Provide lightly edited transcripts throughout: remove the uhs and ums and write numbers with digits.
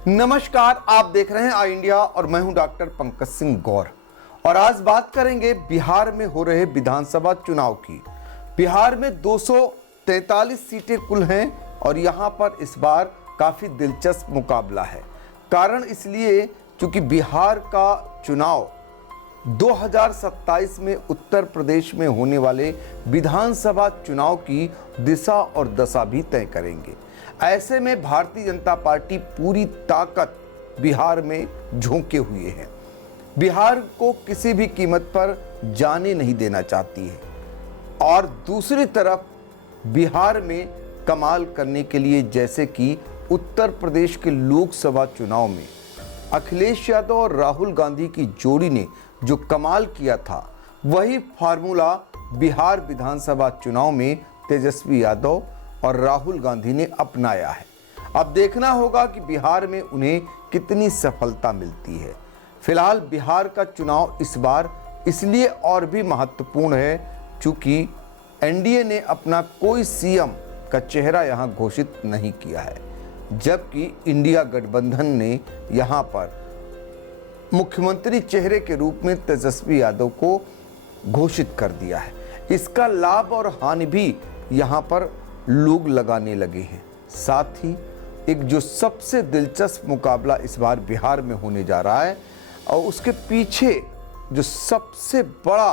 नमस्कार, आप देख रहे हैं आई इंडिया और मैं हूं डॉक्टर पंकज सिंह गौर। और आज बात करेंगे बिहार में हो रहे विधानसभा चुनाव की। बिहार में 243 सीटें कुल हैं और यहां पर इस बार काफी दिलचस्प मुकाबला है। कारण इसलिए क्योंकि बिहार का चुनाव 2027 में उत्तर प्रदेश में होने वाले विधानसभा चुनाव की दिशा और दशा भी तय करेंगे। ऐसे में भारतीय जनता पार्टी पूरी ताकत बिहार में झोंके हुए है। बिहार को किसी भी कीमत पर जाने नहीं देना चाहती है और दूसरी तरफ बिहार में कमाल करने के लिए, जैसे कि उत्तर प्रदेश के लोकसभा चुनाव में अखिलेश यादव और राहुल गांधी की जोड़ी ने जो कमाल किया था, वही फार्मूला बिहार विधानसभा चुनाव में तेजस्वी यादव और राहुल गांधी ने अपनाया है। अब देखना होगा कि बिहार में उन्हें कितनी सफलता मिलती है। फिलहाल बिहार का चुनाव इस बार इसलिए और भी महत्वपूर्ण है क्योंकि एनडीए ने अपना कोई सीएम का चेहरा यहां घोषित नहीं किया है, जबकि इंडिया गठबंधन ने यहां पर मुख्यमंत्री चेहरे के रूप में तेजस्वी यादव को घोषित कर दिया है। इसका लाभ और हानि भी यहां पर लोग लगाने लगे हैं। साथ ही एक जो सबसे दिलचस्प मुकाबला इस बार बिहार में होने जा रहा है और उसके पीछे जो सबसे बड़ा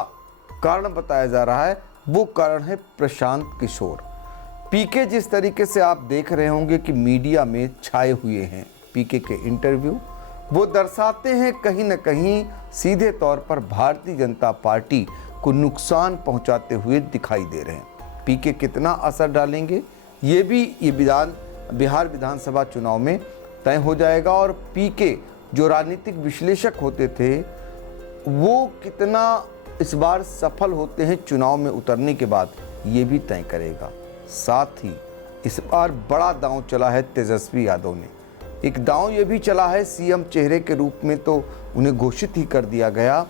कारण बताया जा रहा है, वो कारण है प्रशांत किशोर। पीके जिस तरीके से आप देख रहे होंगे कि मीडिया में छाए हुए हैं, पीके के इंटरव्यू वो दर्शाते हैं कहीं ना कहीं सीधे तौर पर भारतीय जनता पार्टी को नुकसान पहुंचाते हुए दिखाई दे रहे हैं। पीके कितना असर डालेंगे ये बिहार विधानसभा चुनाव में तय हो जाएगा और पीके जो राजनीतिक विश्लेषक होते थे वो कितना इस बार सफल होते हैं चुनाव में उतरने के बाद, ये भी तय करेगा। साथ ही इस बार बड़ा दांव चला है तेजस्वी यादव ने। एक दांव ये भी चला है, सीएम चेहरे के रूप में तो उन्हें घोषित ही कर दिया गया।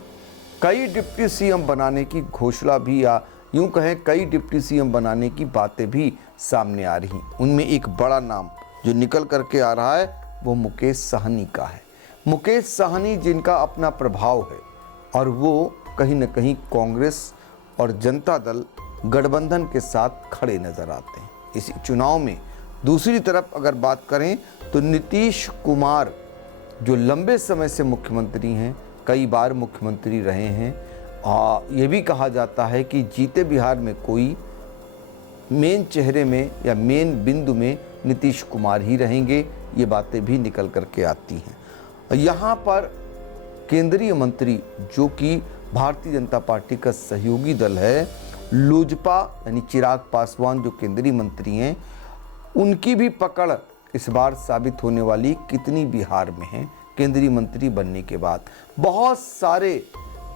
कई डिप्टी सीएम बनाने की घोषणा भी, या यूं कहें कई डिप्टी सीएम बनाने की बातें भी सामने आ रही। उनमें एक बड़ा नाम जो निकल करके आ रहा है वो मुकेश सहनी का है। मुकेश सहनी जिनका अपना प्रभाव है और वो कहीं न कहीं कांग्रेस और जनता दल गठबंधन के साथ खड़े नजर आते हैं इस चुनाव में। दूसरी तरफ अगर बात करें तो नीतीश कुमार जो लंबे समय से मुख्यमंत्री हैं, कई बार मुख्यमंत्री रहे हैं, ये भी कहा जाता है कि जीते बिहार में कोई मेन चेहरे में या मेन बिंदु में नीतीश कुमार ही रहेंगे। ये बातें भी निकल करके आती हैं। यहाँ पर केंद्रीय मंत्री जो कि भारतीय जनता पार्टी का सहयोगी दल है, लोजपा यानी चिराग पासवान जो केंद्रीय मंत्री हैं, उनकी भी पकड़ इस बार साबित होने वाली कितनी बिहार में है केंद्रीय मंत्री बनने के बाद। बहुत सारे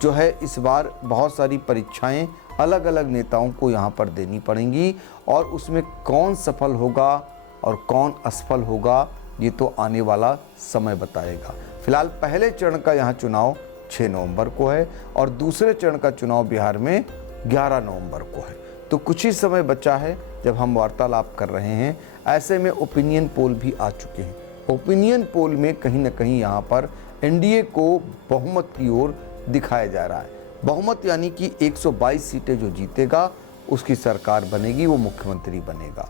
जो है इस बार बहुत सारी परीक्षाएं अलग अलग नेताओं को यहाँ पर देनी पड़ेंगी और उसमें कौन सफल होगा और कौन असफल होगा ये तो आने वाला समय बताएगा। फिलहाल पहले चरण का यहाँ चुनाव 6 नवंबर को है और दूसरे चरण का चुनाव बिहार में 11 नवंबर को है। तो कुछ ही समय बचा है जब हम वार्तालाप कर रहे हैं। ऐसे में ओपिनियन पोल भी आ चुके हैं। ओपिनियन पोल में कहीं ना कहीं यहाँ पर एनडीए को बहुमत की ओर दिखाया जा रहा है। बहुमत यानी कि 122 सीटें जो जीतेगा उसकी सरकार बनेगी, वो मुख्यमंत्री बनेगा।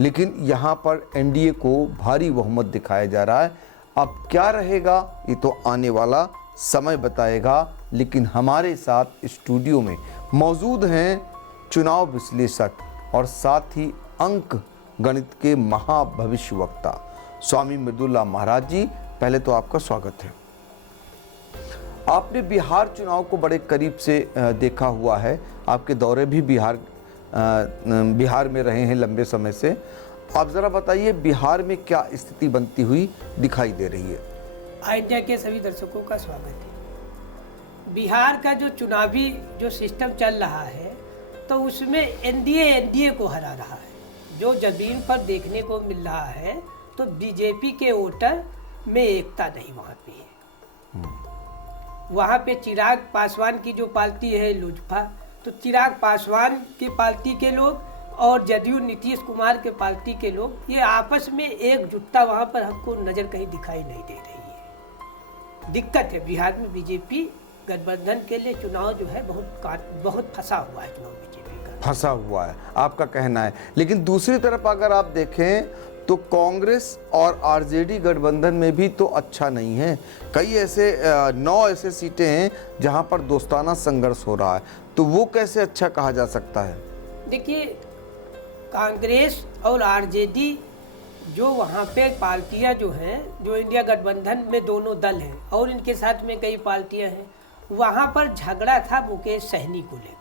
लेकिन यहाँ पर एनडीए को भारी बहुमत दिखाया जा रहा है। अब क्या रहेगा ये तो आने वाला समय बताएगा। लेकिन हमारे साथ स्टूडियो में मौजूद हैं चुनाव विश्लेषक और साथ ही अंक गणित के महाभविष्यवक्ता स्वामी मृदुला महाराज जी। पहले तो आपका स्वागत है। आपने बिहार चुनाव को बड़े करीब से देखा हुआ है, आपके दौरे भी बिहार में रहे हैं लंबे समय से। आप ज़रा बताइए बिहार में क्या स्थिति बनती हुई दिखाई दे रही है। आई इंडिया के सभी दर्शकों का स्वागत है। बिहार का जो चुनावी जो सिस्टम चल रहा है तो उसमें एनडीए को हरा रहा है। जो जमीन पर देखने को मिल रहा है तो बीजेपी के वोटर में एकता नहीं वहाँ पे है। वहाँ पे चिराग पासवान की जो पार्टी है लोजपा, तो चिराग पासवान की पार्टी के लोग और जदयू नीतीश कुमार के पार्टी के लोग, ये आपस में एकजुटता वहाँ पर हमको नज़र कहीं दिखाई नहीं दे रही है। दिक्कत है बिहार में। बीजेपी गठबंधन के लिए चुनाव जो है बहुत फंसा हुआ है, चुनाव बीजेपी का फंसा हुआ है, आपका कहना है। लेकिन दूसरी तरफ अगर आप देखें तो कांग्रेस और आरजेडी गठबंधन में भी तो अच्छा नहीं है। कई ऐसे 9 ऐसे सीटें हैं जहां पर दोस्ताना संघर्ष हो रहा है, तो वो कैसे अच्छा कहा जा सकता है? देखिए, कांग्रेस और आरजेडी जो वहाँ पे पार्टियां जो हैं, जो इंडिया गठबंधन में दोनों दल हैं और इनके साथ में कई पार्टियां हैं, वहाँ पर झगड़ा था मुकेश सहनी को लेकर।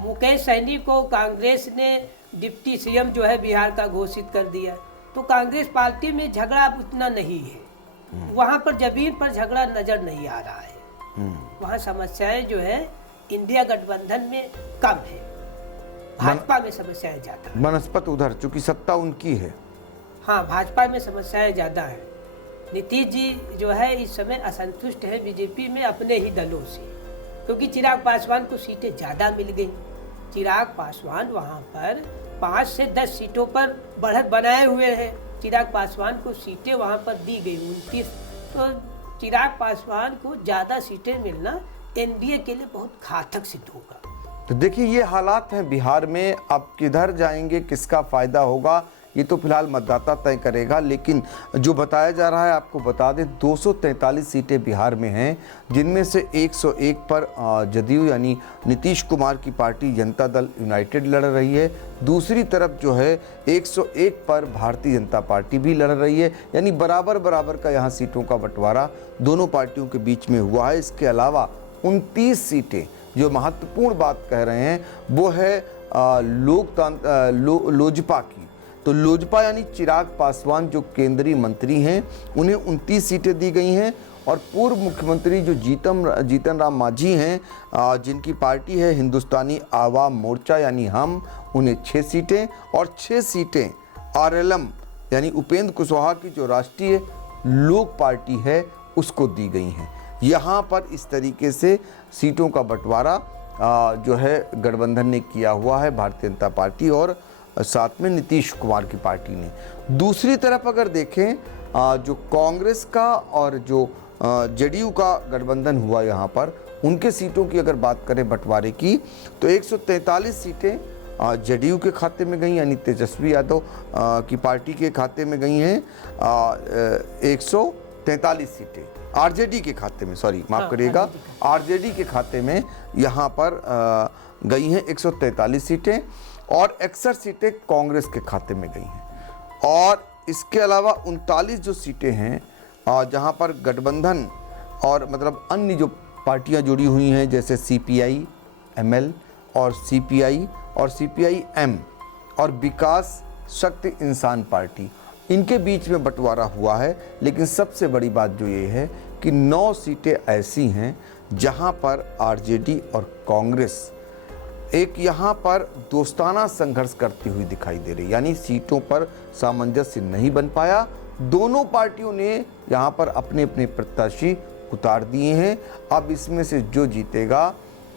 मुकेश सहनी को कांग्रेस ने डिप्टी सीएम जो है बिहार का घोषित कर दिया, तो कांग्रेस पार्टी में झगड़ा अब उतना नहीं है। वहाँ पर जमीन पर झगड़ा नजर नहीं आ रहा है। वहाँ समस्याएं जो है इंडिया गठबंधन में कम है, भाजपा में समस्याएं ज्यादा है। बनस्पत उधर, चूंकि सत्ता उनकी है। हाँ, भाजपा में समस्याएं ज्यादा है। नीतीश जी जो है इस समय असंतुष्ट है बीजेपी में अपने ही दलों से, क्योंकि चिराग पासवान को सीटें ज़्यादा मिल गई। चिराग पासवान वहाँ पर 5 से 10 सीटों पर बढ़त बनाए हुए हैं। चिराग पासवान को सीटें वहाँ पर दी गई 29, तो चिराग पासवान को ज़्यादा सीटें मिलना एनडीए के लिए बहुत घातक सिद्ध होगा। तो देखिए, ये हालात हैं बिहार में। अब किधर जाएंगे, किसका फायदा होगा, ये तो फिलहाल मतदाता तय करेगा। लेकिन जो बताया जा रहा है, आपको बता दें 243 सीटें बिहार में हैं, जिनमें से 101 पर जदयू यानी नीतीश कुमार की पार्टी जनता दल यूनाइटेड लड़ रही है। दूसरी तरफ जो है 101 पर भारतीय जनता पार्टी भी लड़ रही है, यानी बराबर बराबर का यहाँ सीटों का बंटवारा दोनों पार्टियों के बीच में हुआ है। इसके अलावा 29 सीटें, जो महत्वपूर्ण बात कह रहे हैं वो है लोजपा की। तो लोजपा यानी चिराग पासवान जो केंद्रीय मंत्री हैं, उन्हें 29 सीटें दी गई हैं, और पूर्व मुख्यमंत्री जो जीतन राम मांझी हैं, जिनकी पार्टी है हिंदुस्तानी आवाम मोर्चा यानी हम, उन्हें 6 सीटें, और 6 सीटें आरएलएम यानी उपेंद्र कुशवाहा की जो राष्ट्रीय लोक पार्टी है उसको दी गई हैं। यहाँ पर इस तरीके से सीटों का बंटवारा जो है गठबंधन ने किया हुआ है, भारतीय जनता पार्टी और साथ में नीतीश कुमार की पार्टी ने। दूसरी तरफ अगर देखें जो कांग्रेस का और जो जेडीयू का गठबंधन हुआ, यहाँ पर उनके सीटों की अगर बात करें बंटवारे की, तो 143 सीटें जेडीयू के खाते में गई, यानी तेजस्वी यादव की पार्टी के खाते में गई हैं। 143 सीटें आरजेडी के खाते में, सॉरी माफ़ करिएगा, आरजेडी के खाते में यहाँ पर गई हैं 143 सीटें, और 61 सीटें कांग्रेस के खाते में गई हैं। और इसके अलावा 39 जो सीटें हैं जहां पर गठबंधन और मतलब अन्य जो पार्टियां जुड़ी हुई हैं, जैसे सीपीआई एमएल और सीपीआई और सीपीआई एम और विकास शक्ति इंसान पार्टी, इनके बीच में बंटवारा हुआ है। लेकिन सबसे बड़ी बात जो ये है कि 9 सीटें ऐसी हैं जहां पर आरजेडी और कांग्रेस एक यहाँ पर दोस्ताना संघर्ष करती हुई दिखाई दे रही, यानी सीटों पर सामंजस्य नहीं बन पाया। दोनों पार्टियों ने यहाँ पर अपने अपने प्रत्याशी उतार दिए हैं। अब इसमें से जो जीतेगा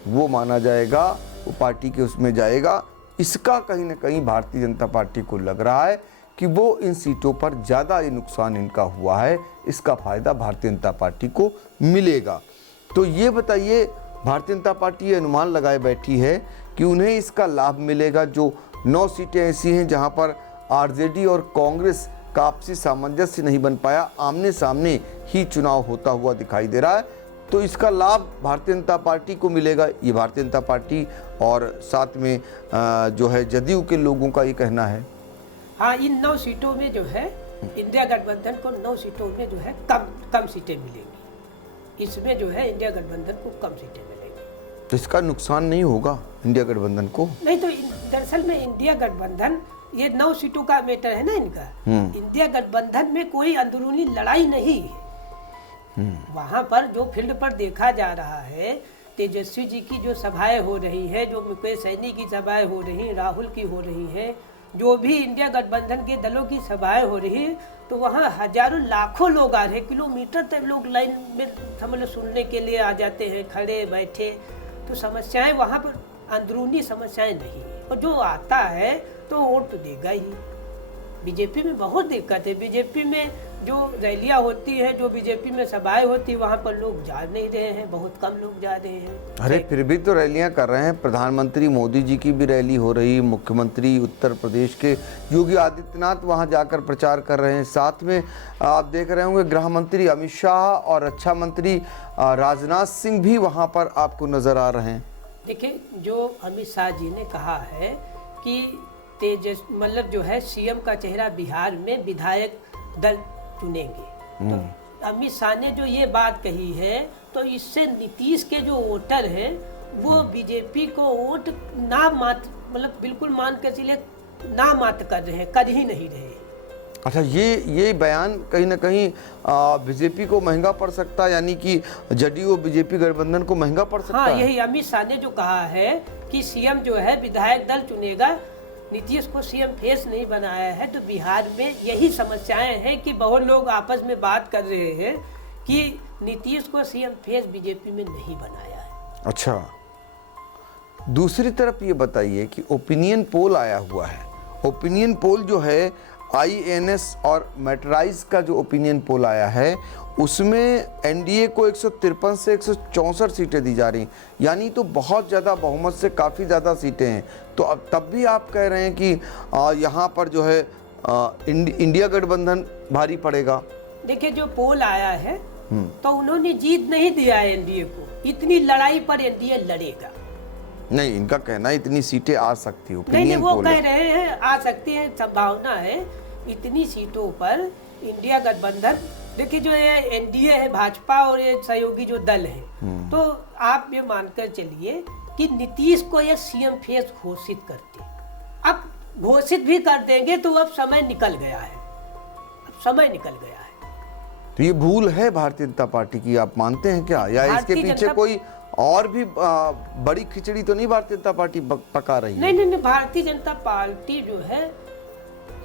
वो माना जाएगा, वो पार्टी के उसमें जाएगा। इसका कहीं ना कहीं भारतीय जनता पार्टी को लग रहा है कि वो इन सीटों पर ज़्यादा ये नुकसान इनका हुआ है, इसका फ़ायदा भारतीय जनता पार्टी को मिलेगा। तो ये बताइए, भारतीय जनता पार्टी ये अनुमान लगाए बैठी है कि उन्हें इसका लाभ मिलेगा। जो 9 सीटें ऐसी हैं जहां पर आरजेडी और कांग्रेस का आपसी सामंजस्य नहीं बन पाया, आमने सामने ही चुनाव होता हुआ दिखाई दे रहा है, तो इसका लाभ भारतीय जनता पार्टी को मिलेगा। ये भारतीय जनता पार्टी और साथ में जो है जदयू के लोगों का ये कहना है। हाँ, इन 9 सीटों में जो है इंडिया गठबंधन को 9 सीटों में जो है कम सीटें मिलेंगी। इसमें जो है इंडिया गठबंधन को कम सीटें मिलेंगी। तो इसका नुकसान नहीं होगा इंडिया गठबंधन को? नहीं, तो दरअसल में इंडिया गठबंधन, ये 9 सीटों का मैटर है ना इनका। इंडिया गठबंधन में कोई अंदरूनी लड़ाई नहीं है। वहां पर जो फील्ड पर देखा जा रहा है, तेजस्वी जी की जो सभाएं हो रही है, जो मुकेश सहनी की सभाएं हो रही, राहुल की हो रही है, जो भी इंडिया गठबंधन के दलों की सभाएं हो रही है, तो वहाँ हजारों लाखों लोग आ रहे हैं। किलोमीटर तक लोग लाइन में समझ लो सुनने के लिए आ जाते हैं, खड़े बैठे। तो समस्याएं वहाँ पर अंदरूनी समस्याएं नहीं है। और जो आता है तो वोट तो देगा ही। बीजेपी में बहुत दिक्कत है। बीजेपी में जो रैलियां होती हैं, जो बीजेपी में सभाएं होती हैं, वहाँ पर लोग जा नहीं रहे हैं, बहुत कम लोग जा रहे हैं। अरे फिर भी तो रैलियां कर रहे हैं। प्रधानमंत्री मोदी जी की भी रैली हो रही, मुख्यमंत्री उत्तर प्रदेश के योगी आदित्यनाथ वहां जाकर प्रचार कर रहे हैं। साथ में आप देख रहे होंगे गृह मंत्री अमित शाह और रक्षा मंत्री राजनाथ सिंह भी वहां पर आपको नजर आ रहे हैं। देखिए, जो अमित शाह जी ने कहा है कि मतलब जो है सीएम का चेहरा बिहार में विधायक दल चुनेंगे, तो अमित शाह ने जो ये बात कही है, तो इससे नीतीश के जो वोटर हैं वो बीजेपी को वोट ना मात्र, मतलब बिल्कुल मान के चलिए ना मात्र कर रहे हैं, कर ही नहीं रहे हैं। अच्छा, ये बयान कहीं ना कहीं बीजेपी को महंगा पड़ सकता है, यानी कि जदयू बीजेपी गठबंधन को महंगा पड़ सकता है। हाँ, यही अमित शाह ने जो कहा है कि सीएम जो है विधायक दल चुनेगा, नीतीश को सीएम फेस नहीं बनाया है। तो बिहार में यही समस्याएं हैं कि बहुत लोग आपस में बात कर रहे हैं कि नीतीश को सीएम फेस बीजेपी में नहीं बनाया है। अच्छा, दूसरी तरफ ये बताइए कि ओपिनियन पोल आया हुआ है। ओपिनियन पोल जो है INS और मेटराइज का जो ओपिनियन पोल आया है, उसमें एनडीए को 153 से 164 सीटें दी जा रही, यानी तो बहुत ज़्यादा बहुमत से काफ़ी ज़्यादा सीटें हैं। तो अब तब भी आप कह रहे हैं कि यहाँ पर जो है इंडिया गठबंधन भारी पड़ेगा। देखिए, जो पोल आया है तो उन्होंने जीत नहीं दिया है एनडीए को, इतनी लड़ाई पर एनडीए लड़ेगा नहीं। इनका कहना है इतनी सीटें आ सकती है। नहीं, वो कह रहे हैं आ सकती है, संभावना है इतनी सीटों पर इंडिया गठबंधन। देखिए, जो ये एनडीए है, भाजपा और ये सहयोगी जो दल है, तो आप ये मानकर चलिए कि नीतीश को ये सीएम फेस घोषित करते, अब घोषित भी कर देंगे तो अब समय निकल गया है, अब समय निकल गया है। तो ये भूल है भारतीय जनता पार्टी की, आप मानते हैं क्या, या इसके पीछे कोई और भी बड़ी खिचड़ी तो नहीं भारतीय जनता पार्टी पका रही है? नहीं, भारतीय जनता पार्टी जो है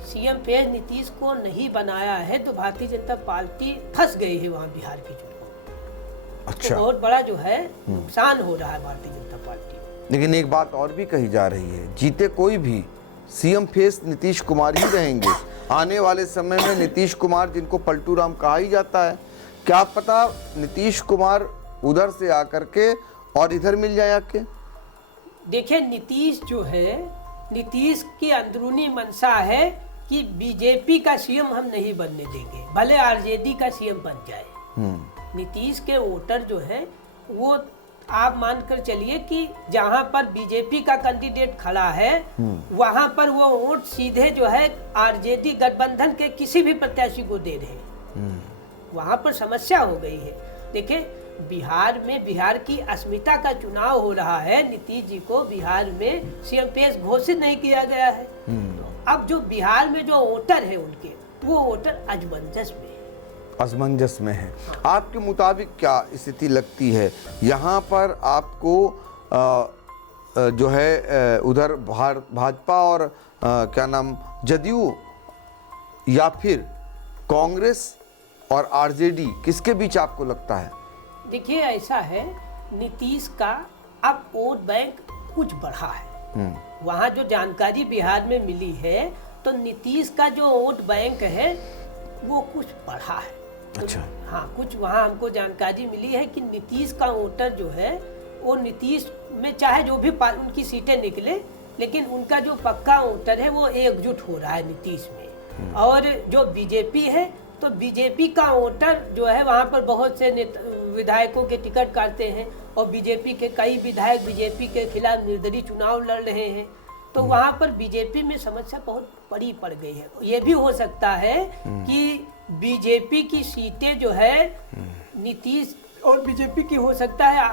सीएम फेस नीतीश को नहीं बनाया है, तो भारतीय जनता पार्टी फंस गई है वहाँ बिहार के चुनाव। अच्छा, तो बहुत बड़ा जो है नुकसान हो रहा है भारतीय जनता पार्टी। लेकिन एक बात और भी कही जा रही है, जीते कोई भी सीएम फेस नीतीश कुमार ही रहेंगे। आने वाले समय में नीतीश कुमार, जिनको पलटू राम कहा ही जाता है, क्या पता नीतीश कुमार उधर से आकर के और इधर मिल जाए आपके। देखिए, नीतीश जो है, नीतीश की अंदरूनी मंशा है कि बीजेपी का सीएम हम नहीं बनने देंगे, भले आरजेडी का सीएम बन जाए। नीतीश के वोटर जो हैं वो आप मानकर चलिए कि जहां पर बीजेपी का कैंडिडेट खड़ा है वहां पर वो वोट सीधे जो है आरजेडी गठबंधन के किसी भी प्रत्याशी को दे रहे हैं। वहां पर समस्या हो गई है। देखिए, बिहार में बिहार की अस्मिता का चुनाव हो रहा है, नीतीश जी को बिहार में सीएम फेस घोषित नहीं किया गया है। तो अब जो बिहार में जो वोटर है उनके, वो वोटर असमंजस में है। आपके मुताबिक क्या स्थिति लगती है यहाँ पर आपको? जो है उधर भाजपा और क्या नाम जदयू या फिर कांग्रेस और आरजेडी, किसके बीच आपको लगता है? देखिए, ऐसा है, नीतीश का अब वोट बैंक कुछ बढ़ा है। वहाँ जो जानकारी बिहार में मिली है, तो नीतीश का जो वोट बैंक है वो कुछ बढ़ा है। अच्छा। तो हाँ, कुछ वहाँ हमको जानकारी मिली है कि नीतीश का वोटर जो है वो नीतीश में चाहे जो भी उनकी सीटें निकले, लेकिन उनका जो पक्का वोटर है वो एकजुट हो रहा है नीतीश में। और जो बीजेपी है, तो बीजेपी का वोटर जो है वहाँ पर बहुत से विधायकों के टिकट काटते हैं और बीजेपी के कई विधायक बीजेपी के खिलाफ निर्दलीय चुनाव लड़ रहे हैं। तो वहाँ पर बीजेपी में समस्या बहुत बड़ी पड़ गई है। ये भी हो सकता है कि बीजेपी की सीटें जो है नीतीश और बीजेपी की हो सकता है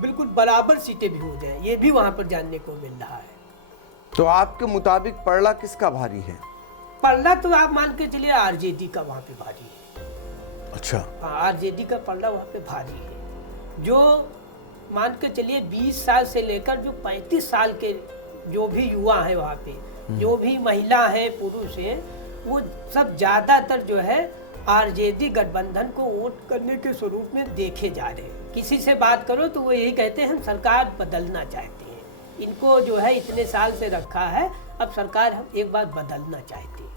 बिल्कुल बराबर सीटें भी हो जाए, ये भी वहाँ पर जानने को मिल रहा है। तो आपके मुताबिक पलड़ा किसका भारी है? पलड़ा तो आप मान के चलिए आरजेडी का वहाँ पे भारी है। अच्छा। हाँ, आरजेडी का पलड़ा वहाँ पे भारी है। जो मान के चलिए 20 साल से लेकर जो 35 साल के जो भी युवा है वहाँ पे, जो भी महिला है, पुरुष है, वो सब ज्यादातर जो है आरजेडी गठबंधन को वोट करने के स्वरूप में देखे जा रहे हैं। किसी से बात करो तो वो यही कहते हैं हम सरकार बदलना चाहते हैं, इनको जो है इतने साल से रखा है, अब सरकार हम एक बार बदलना चाहती है।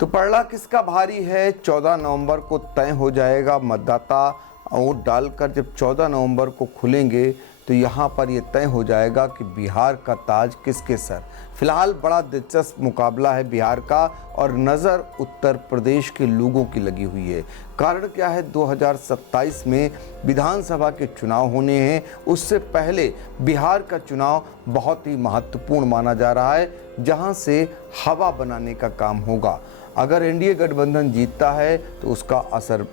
तो पलड़ा किसका भारी है, 14 नवंबर को तय हो जाएगा। मतदाता वोट डालकर जब 14 नवंबर को खुलेंगे तो यहाँ पर ये तय हो जाएगा कि बिहार का ताज किसके सर। फिलहाल बड़ा दिलचस्प मुकाबला है बिहार का, और नज़र उत्तर प्रदेश के लोगों की लगी हुई है। कारण क्या है, 2027 में विधानसभा के चुनाव होने हैं। उससे पहले बिहार का चुनाव बहुत ही महत्वपूर्ण माना जा रहा है, जहाँ से हवा बनाने का काम होगा। अगर एनडीए गठबंधन जीतता है तो उसका असर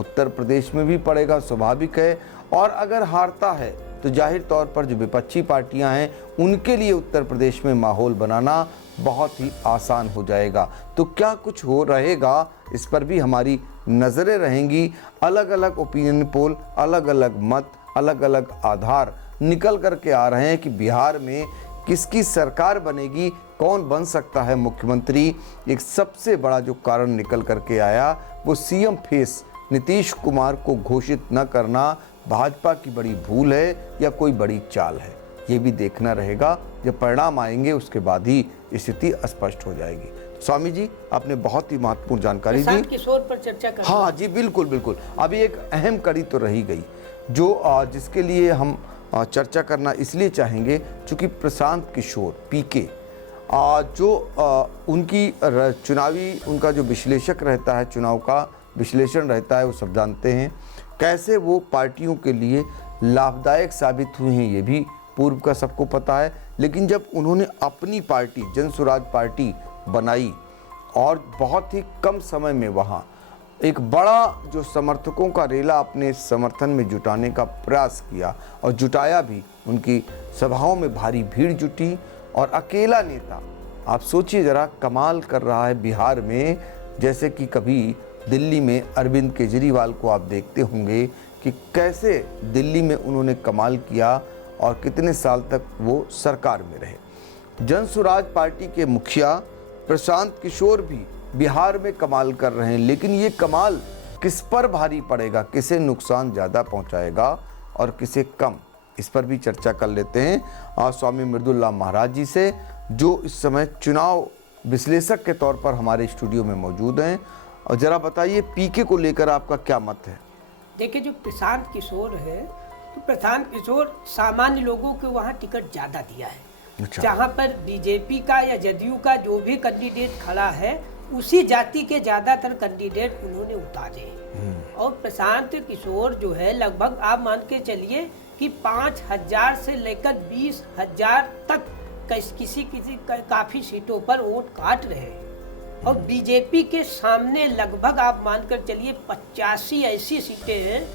उत्तर प्रदेश में भी पड़ेगा, स्वाभाविक है। और अगर हारता है तो जाहिर तौर पर जो विपक्षी पार्टियां हैं उनके लिए उत्तर प्रदेश में माहौल बनाना बहुत ही आसान हो जाएगा। तो क्या कुछ हो रहेगा, इस पर भी हमारी नज़रें रहेंगी। अलग अलग ओपिनियन पोल, अलग अलग मत, अलग अलग आधार निकल करके आ रहे हैं कि बिहार में किसकी सरकार बनेगी, कौन बन सकता है मुख्यमंत्री। एक सबसे बड़ा जो कारण निकल करके आया वो सीएम फेस नीतीश कुमार को घोषित न करना भाजपा की बड़ी भूल है या कोई बड़ी चाल है। ये भी देखना रहेगा, जब परिणाम आएंगे उसके बाद ही स्थिति स्पष्ट हो जाएगी। स्वामी जी, आपने बहुत ही महत्वपूर्ण जानकारी दी। किशोर पर चर्चा करें। हाँ जी, बिल्कुल बिल्कुल। अभी एक अहम कड़ी तो रही गई जो जिसके लिए हम चर्चा करना इसलिए चाहेंगे क्योंकि प्रशांत किशोर पीके जो उनकी चुनावी उनका जो विश्लेषक रहता है, चुनाव का विश्लेषण रहता है, वो सब जानते हैं कैसे वो पार्टियों के लिए लाभदायक साबित हुए हैं, ये भी पूर्व का सबको पता है। लेकिन जब उन्होंने अपनी पार्टी जन स्वराज पार्टी बनाई और बहुत ही कम समय में वहाँ एक बड़ा जो समर्थकों का रेला अपने समर्थन में जुटाने का प्रयास किया और जुटाया भी, उनकी सभाओं में भारी भीड़ जुटी और अकेला नेता, आप सोचिए ज़रा, कमाल कर रहा है बिहार में। जैसे कि कभी दिल्ली में अरविंद केजरीवाल को आप देखते होंगे कि कैसे दिल्ली में उन्होंने कमाल किया और कितने साल तक वो सरकार में रहे। जन स्वराज पार्टी के मुखिया प्रशांत किशोर भी बिहार में कमाल कर रहे हैं, लेकिन ये कमाल किस पर भारी पड़ेगा, किसे नुकसान ज़्यादा पहुंचाएगा और किसे कम, इस पर भी चर्चा कर लेते हैं स्वामी मृदुल्ला महाराज जी से, जो इस समय चुनाव विश्लेषक के तौर पर हमारे स्टूडियो में मौजूद हैं। और ज़रा बताइए, पीके को लेकर आपका क्या मत है? देखिए, जो प्रशांत किशोर है, तो प्रशांत किशोर सामान्य लोगों को वहाँ टिकट ज़्यादा दिया है। अच्छा। जहाँ पर बीजेपी का या जदयू का जो भी कैंडिडेट खड़ा है, उसी जाति के ज़्यादातर कैंडिडेट उन्होंने उतारे। और प्रशांत किशोर जो है, लगभग आप मान के चलिए कि 5,000 से लेकर 20,000 तक किसी काफ़ी सीटों पर वोट काट रहे हैं। और बीजेपी के सामने लगभग आप मानकर चलिए 85 ऐसी सीटें हैं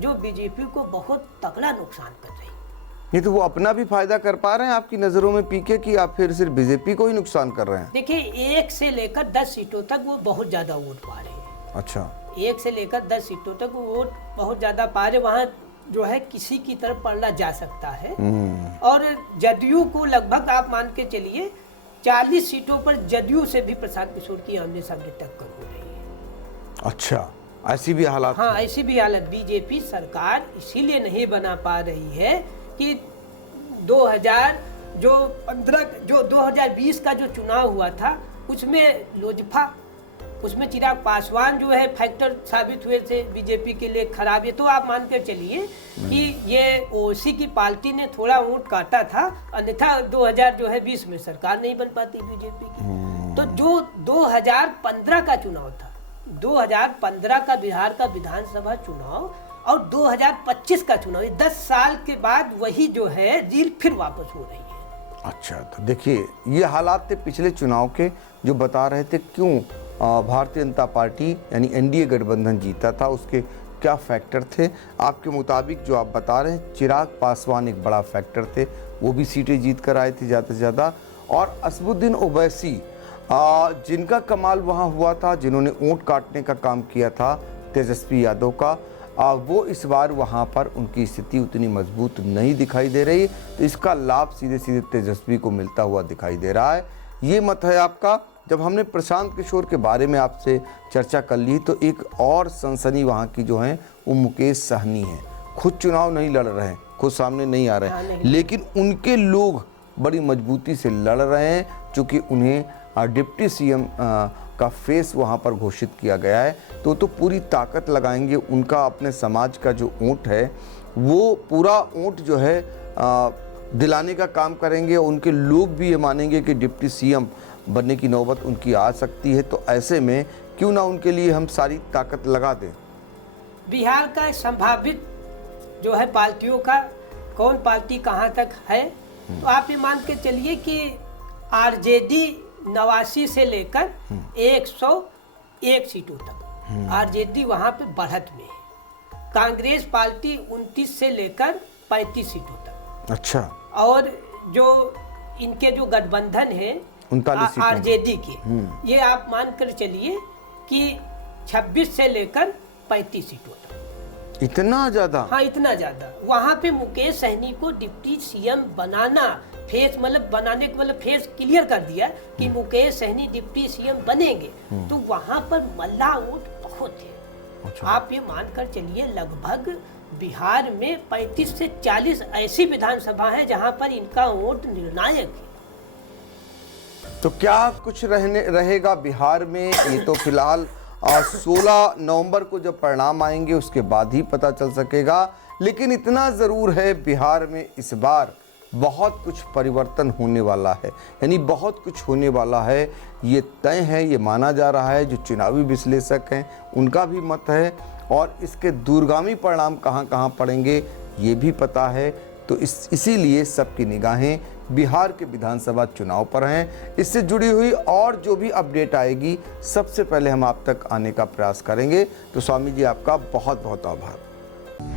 जो बीजेपी को बहुत तगड़ा नुकसान कर रही है। ये तो वो अपना भी फायदा कर पा रहे हैं आपकी नज़रों में पीके की, आप फिर सिर्फ बीजेपी को ही नुकसान कर रहे हैं? देखिए, 1 से लेकर 10 सीटों तक वो बहुत ज़्यादा वोट पा रहे हैं। अच्छा। 1 से लेकर 10 सीटों तक वो वोट बहुत ज़्यादा पा रहे, वहाँ जो है किसी की तरफ पलड़ा जा सकता है। और जदयू को लगभग आप मान के चलिए 40 सीटों पर जदयू से भी प्रशांत किशोर की आमने सामने टक्कर हो रही है। अच्छा, ऐसी भी हालात? हाँ, ऐसी भी हालत। बीजेपी सरकार इसीलिए नहीं बना पा रही है कि 2020 का जो चुनाव हुआ था उसमें लोजपा, उसमें चिराग पासवान जो है फैक्टर साबित हुए थे बीजेपी के लिए खराब। ये तो आप मान कर चलिए कि ये ओसी की पार्टी ने थोड़ा वोट काटा था, अन्यथा 2020 में सरकार नहीं बन पाती बीजेपी की। तो जो 2015 का चुनाव था, 2015 का बिहार का विधानसभा चुनाव और 2025 का चुनाव, 10 साल के बाद वही जो है रील फिर वापस हो रही है। अच्छा, तो देखिए, ये हालात थे पिछले चुनाव के जो बता रहे थे क्यों भारतीय जनता पार्टी यानी एनडीए गठबंधन जीता था, उसके क्या फैक्टर थे। आपके मुताबिक जो आप बता रहे हैं, चिराग पासवान एक बड़ा फैक्टर थे, वो भी सीटें जीत कर आए थे ज़्यादा से ज़्यादा। और असदुद्दीन ओवैसी जिनका कमाल वहाँ हुआ था, जिन्होंने ऊँट काटने का काम किया था तेजस्वी यादव का, वो इस बार वहाँ पर उनकी स्थिति उतनी मजबूत नहीं दिखाई दे रही। तो इसका लाभ सीधे सीधे तेजस्वी को मिलता हुआ दिखाई दे रहा है। ये मत है आपका। जब हमने प्रशांत किशोर के बारे में आपसे चर्चा कर ली तो एक और सनसनी वहाँ की जो है वो मुकेश सहनी है। खुद चुनाव नहीं लड़ रहे हैं, खुद सामने नहीं आ रहे हैं, लेकिन उनके लोग बड़ी मजबूती से लड़ रहे हैं, चूँकि उन्हें डिप्टी सीएम का फेस वहाँ पर घोषित किया गया है, तो पूरी ताकत लगाएंगे। उनका अपने समाज का जो वोट है वो पूरा वोट जो है दिलाने का काम करेंगे। उनके लोग भी ये मानेंगे कि डिप्टी सीएम बनने की नौबत उनकी आ सकती है, तो ऐसे में क्यों ना उनके लिए हम सारी ताकत लगा दें। बिहार का संभावित जो है पार्टियों का कौन पार्टी कहाँ तक है, तो आप ये मान के चलिए कि आरजेडी 89 से लेकर 101 सीटों तक आरजेडी वहाँ पे बढ़त में है। कांग्रेस पार्टी 29 से लेकर 35 सीटों तक। अच्छा। और जो इनके जो गठबंधन है 39 आरजेडी के, ये आप मान कर चलिए कि 26 से लेकर 35 सीटों तक। इतना ज्यादा? हाँ, इतना ज्यादा। वहाँ पे मुकेश सहनी को डिप्टी सीएम बनाना, फेस मतलब बनाने का मतलब फेस क्लियर कर दिया कि मुकेश सहनी डिप्टी सीएम बनेंगे, तो वहाँ पर मल्ला वोट बहुत है। अच्छा। आप ये मानकर चलिए लगभग बिहार में 35 से 40 ऐसी विधानसभा है जहाँ पर इनका वोट निर्णायक है। तो क्या कुछ रहेगा बिहार में, ये तो फिलहाल 16 नवंबर को जब परिणाम आएंगे उसके बाद ही पता चल सकेगा। लेकिन इतना ज़रूर है, बिहार में इस बार बहुत कुछ परिवर्तन होने वाला है, यानी बहुत कुछ होने वाला है, ये तय है, ये माना जा रहा है। जो चुनावी विश्लेषक हैं उनका भी मत है, और इसके दूरगामी परिणाम कहाँ कहाँ पड़ेंगे ये भी पता है। तो इसीलिए सबकी निगाहें बिहार के विधानसभा चुनाव पर हैं। इससे जुड़ी हुई और जो भी अपडेट आएगी सबसे पहले हम आप तक आने का प्रयास करेंगे। तो स्वामी जी, आपका बहुत बहुत आभार।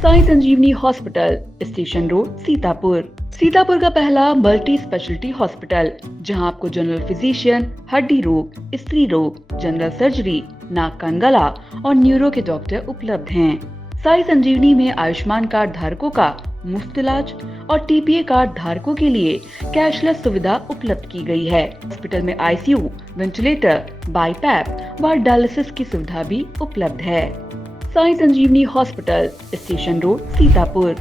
Sai Sanjeevani hospital, station road, Sitapur. Sitapur का पहला मल्टी स्पेशलिटी हॉस्पिटल, जहां आपको जनरल फिजिशियन, हड्डी रोग, स्त्री रोग, जनरल सर्जरी, नाक कान गला और न्यूरो के डॉक्टर उपलब्ध हैं। साई संजीवनी में आयुष्मान कार्ड धारकों का मुफ्त इलाज और टीपीए कार्ड धारकों के लिए कैशलेस सुविधा उपलब्ध की गई है। हॉस्पिटल में आईसीयू, वेंटिलेटर, बाईपैप व डायलिसिस की सुविधा भी उपलब्ध है। Sai Sanjeevani hospital, station road, Sitapur.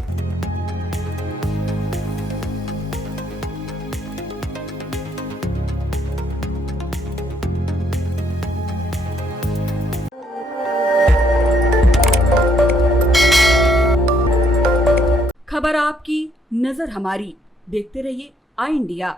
खबर आपकी, नजर हमारी। देखते रहिए आई इंडिया।